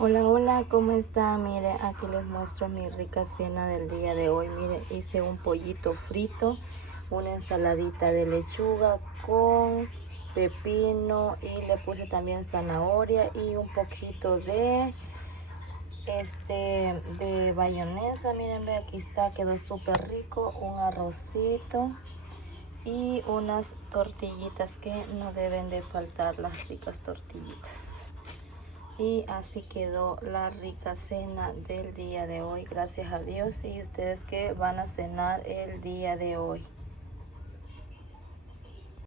Hola, hola, ¿cómo está? Mire, aquí les muestro mi rica cena del día de hoy. Mire, hice un pollito frito, una ensaladita de lechuga con pepino y le puse también zanahoria y un poquito de bayonesa. Miren, ve, aquí está, quedó súper rico. Un arrocito y unas tortillitas que no deben de faltar, las ricas tortillitas. Y así quedó la rica cena del día de hoy, gracias a Dios. ¿Y ustedes qué van a cenar el día de hoy?